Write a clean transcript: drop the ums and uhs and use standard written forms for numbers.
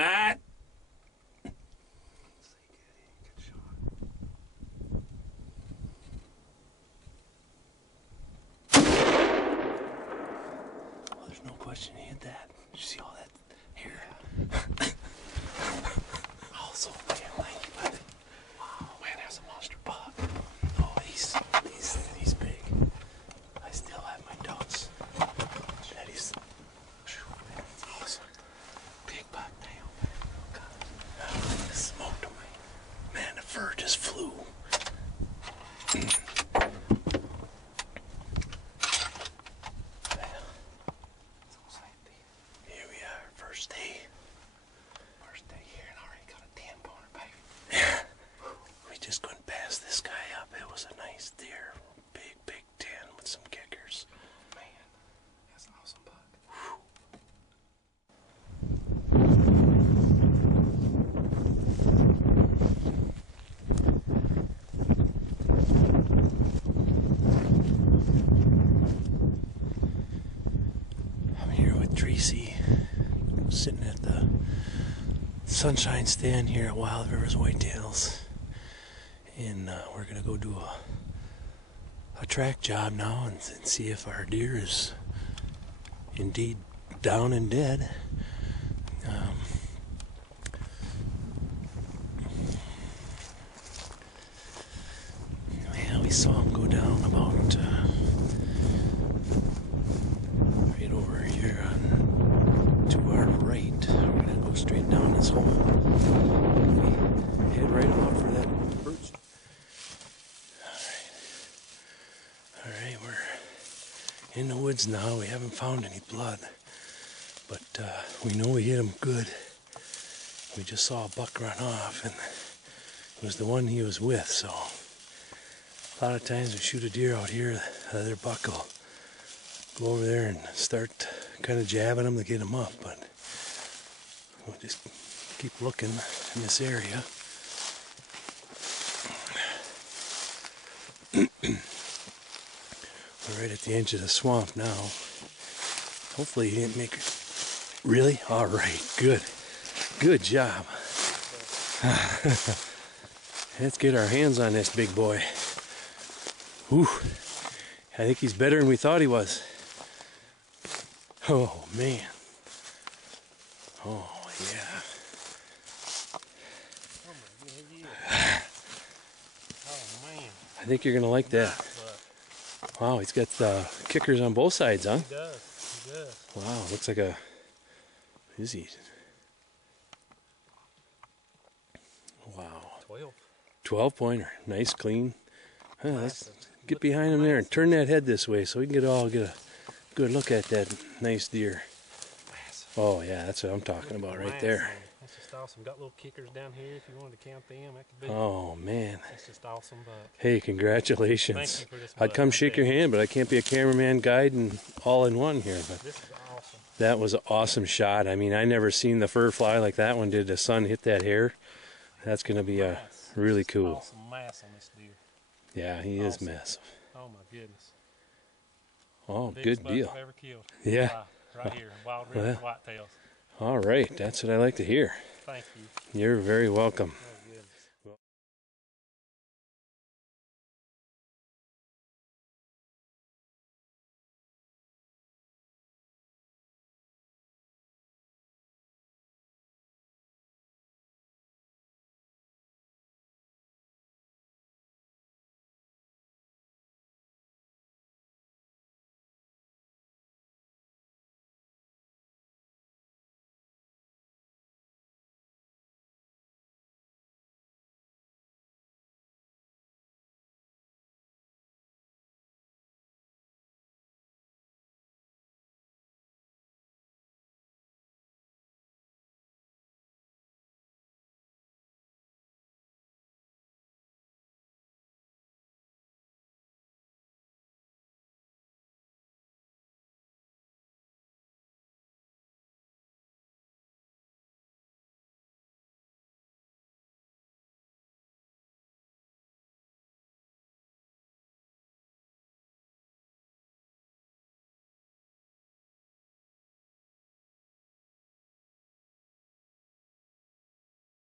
Matt! Oh, there's no question he hit that. Did you see all that hair? Oh, so damn lanky, but wow, man, that's a monster buck. Oh, he's big. I still have my doubts that he's awesome. Big buck now. God, smoked him. Man, the fur just flew. Here we are, first day. First day here, and already got a 10-pounder, baby. Yeah. We just couldn't pass this guy up. It was a nice deer. Big 10 with some kickers. Man, that's an awesome buck. I'm here with Tracy, sitting at the sunshine stand here at Wild Rivers Whitetails, and we're gonna go do a track job now and see if our deer is indeed down and dead. Yeah, we saw him go down about right over here to our right. We're gonna go straight down this hole. We head right about for that birch. Alright, we're in the woods now. We haven't found any blood, but we know we hit him good. We just saw a buck run off, and it was the one he was with, so a lot of times we shoot a deer out here, the other buck will go over there and start kind of jabbing him to get him up, but we'll just keep looking in this area. We're right at the edge of the swamp now. Hopefully he didn't make it. Really? Alright, good job. Let's get our hands on this big boy. Whew. I think he's better than we thought he was. Oh man. Oh yeah. Oh man. I think you're gonna like that. Wow, he's got kickers on both sides, huh? He does. He does. Wow, looks like a. Is he? Wow. 12 pointer. Nice, clean. Let's get behind him there and turn that head this way so we can get a good look at that nice deer. Oh yeah, that's what I'm talking about right there. That's just awesome. Got little kickers down here if you wanted to count them. That could be. Oh man. That's just awesome buck. Hey, congratulations. Thank you for this I'd buck. come shake your hand, but I can't be a cameraman, guide, and all in one here. But this is awesome. That was an awesome shot. I mean, I never seen the fur fly like that one did. The sun hit that hair. That's going to be really cool. Awesome mass on this deer. Yeah, he is massive. Oh my goodness. Oh, Biggest good deal. buck I've ever killed. Yeah. Right here, Wild Rivers Whitetails. All right, that's what I like to hear. Thank you. You're very welcome.